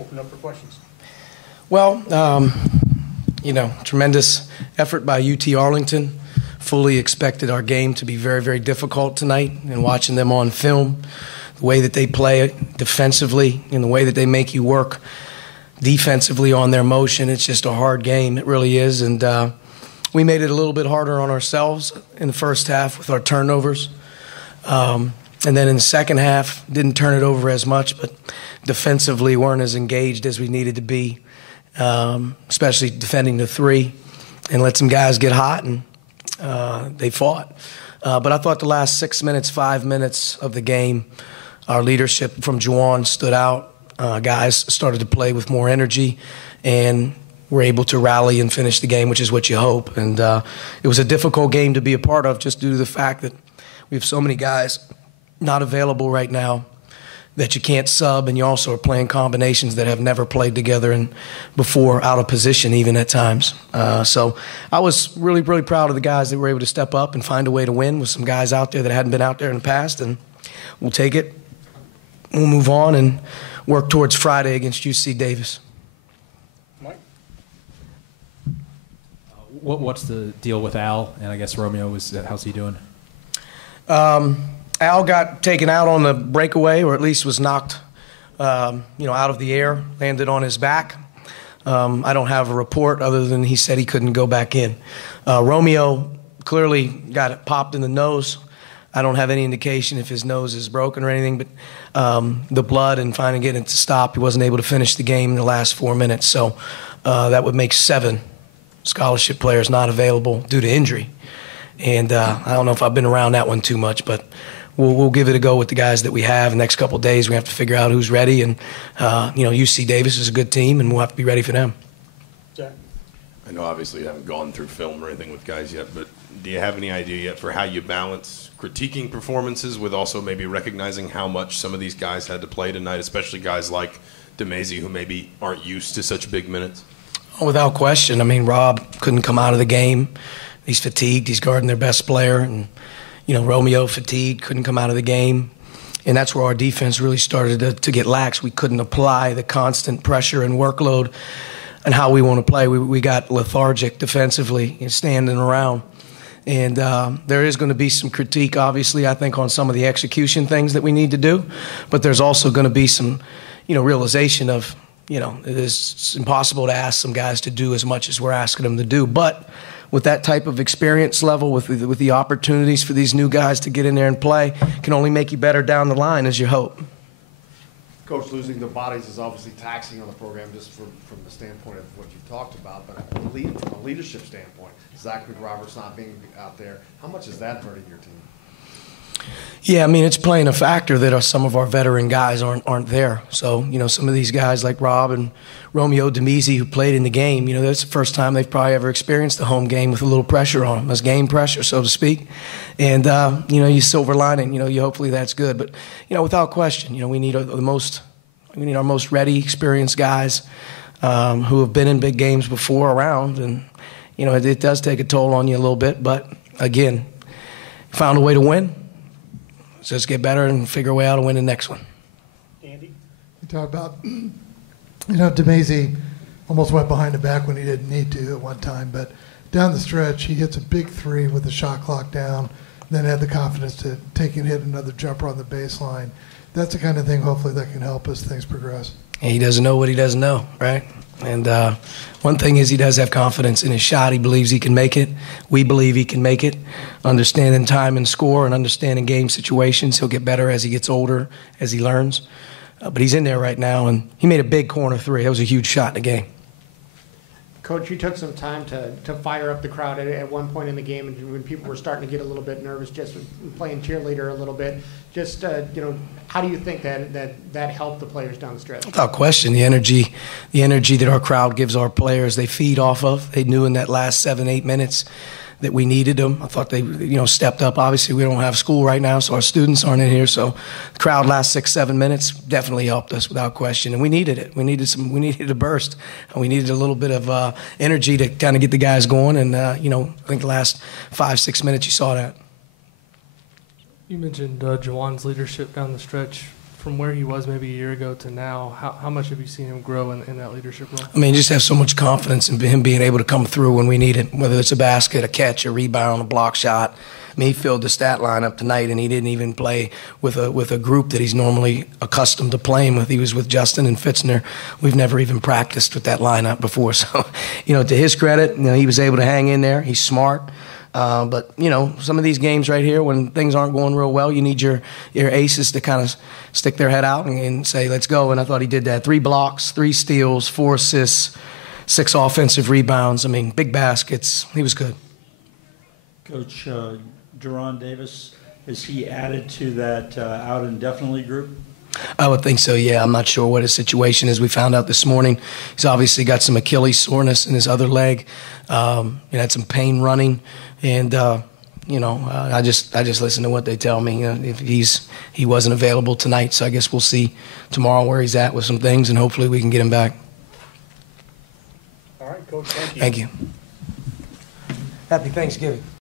open up for questions. Well, tremendous effort by UT Arlington. Fully expected our game to be very, very difficult tonight, and watching them on film, the way that they play defensively and the way that they make you work defensively on their motion, it's just a hard game. It really is. And we made it a little bit harder on ourselves in the first half with our turnovers. And then in the second half, didn't turn it over as much, but defensively weren't as engaged as we needed to be, especially defending the three, and let some guys get hot, and they fought. But I thought the last 6 minutes, 5 minutes of the game, our leadership from Juwan stood out. Guys started to play with more energy, and were able to rally and finish the game, which is what you hope. And it was a difficult game to be a part of just due to the fact that we have so many guys not available right now that you can't sub, and you also are playing combinations that have never played together and before, out of position even at times. So I was really, really proud of the guys that were able to step up and find a way to win with some guys out there that hadn't been out there in the past, and we'll take it. We'll move on and work towards Friday against UC Davis. Mike? What's the deal with Al? And I guess Romeo, how's he doing? Al got taken out on the breakaway, or at least was knocked, out of the air, landed on his back. I don't have a report other than he said he couldn't go back in. Romeo clearly got it popped in the nose. I don't have any indication if his nose is broken or anything, but the blood and finally getting it to stop, he wasn't able to finish the game in the last 4 minutes. So that would make 7 scholarship players not available due to injury. And I don't know if I've been around that one too much, but we'll give it a go with the guys that we have. The next couple of days, we have to figure out who's ready. And, UC Davis is a good team, and we'll have to be ready for them. Jack? I know obviously you haven't gone through film or anything with guys yet, but do you have any idea yet for how you balance critiquing performances with also maybe recognizing how much some of these guys had to play tonight, especially guys like DeMazy who maybe aren't used to such big minutes? Oh, without question. I mean, Rob couldn't come out of the game. He's fatigued. He's guarding their best player. And, Romeo fatigued, couldn't come out of the game. And that's where our defense really started to get lax. We couldn't apply the constant pressure and workload and how we want to play. We got lethargic defensively, standing around. And there is going to be some critique, obviously, I think, on some of the execution things that we need to do. But there's also going to be some, realization of, it's impossible to ask some guys to do as much as we're asking them to do. But with that type of experience level, with the opportunities for these new guys to get in there and play, can only make you better down the line, as you hope. Coach, losing the bodies is obviously taxing on the program just from the standpoint of what you talked about, but from a leadership standpoint, Zach Roberts not being out there, how much is that hurting your team? Yeah, I mean, it's playing a factor that some of our veteran guys aren't there. So, some of these guys like Rob and Romeo DeMezy who played in the game, that's the first time they've probably ever experienced a home game with a little pressure on them. That's game pressure, so to speak. And, you silver lining, you hopefully that's good. But, without question, we need our most ready, experienced guys who have been in big games before around. And, it does take a toll on you a little bit. But, again, found a way to win. So let's get better and figure a way out to win the next one. Andy? You talk about, DeMazy almost went behind the back when he didn't need to at one time, but down the stretch, he hits a big 3 with the shot clock down, then had the confidence to take and hit another jumper on the baseline. That's the kind of thing, hopefully, that can help as things progress. And he doesn't know what he doesn't know, right? And one thing is he does have confidence in his shot. He believes he can make it. We believe he can make it. Understanding time and score and understanding game situations. He'll get better as he gets older, as he learns. But he's in there right now, and he made a big corner 3. That was a huge shot in the game. Coach, you took some time to fire up the crowd at one point in the game, and when people were starting to get a little bit nervous, just playing cheerleader a little bit. Just how do you think that helped the players down the stretch? Without question, the energy that our crowd gives our players, they feed off of. They knew in that last 7-8 minutes that we needed them. I thought they, stepped up. Obviously, we don't have school right now, so our students aren't in here. So the crowd last 6-7 minutes definitely helped us without question, and we needed it. We needed a burst, and we needed a little bit of energy to kind of get the guys going. And I think the last 5-6 minutes you saw that. You mentioned Juwan's leadership down the stretch from where he was maybe a year ago to now, how much have you seen him grow in that leadership role? I mean, just have so much confidence in him being able to come through when we need it, whether it's a basket, a catch, a rebound, a block shot. I mean, he filled the stat line up tonight, and he didn't even play with a group that he's normally accustomed to playing with. He was with Justin and Fitzner. We've never even practiced with that lineup before. So, to his credit, he was able to hang in there. He's smart. But, some of these games right here, when things aren't going real well, you need your aces to kind of stick their head out and say, let's go. And I thought he did that. 3 blocks, 3 steals, 4 assists, 6 offensive rebounds. I mean, big baskets. He was good. Coach, Deron Davis, is he added to that out indefinitely group? I would think so, yeah. I'm not sure what his situation is. We found out this morning he's obviously got some Achilles soreness in his other leg. He had some pain running. And, I just listen to what they tell me. If he wasn't available tonight, so I guess we'll see tomorrow where he's at with some things, and hopefully we can get him back. All right, Coach, thank you. Thank you. Happy Thanksgiving.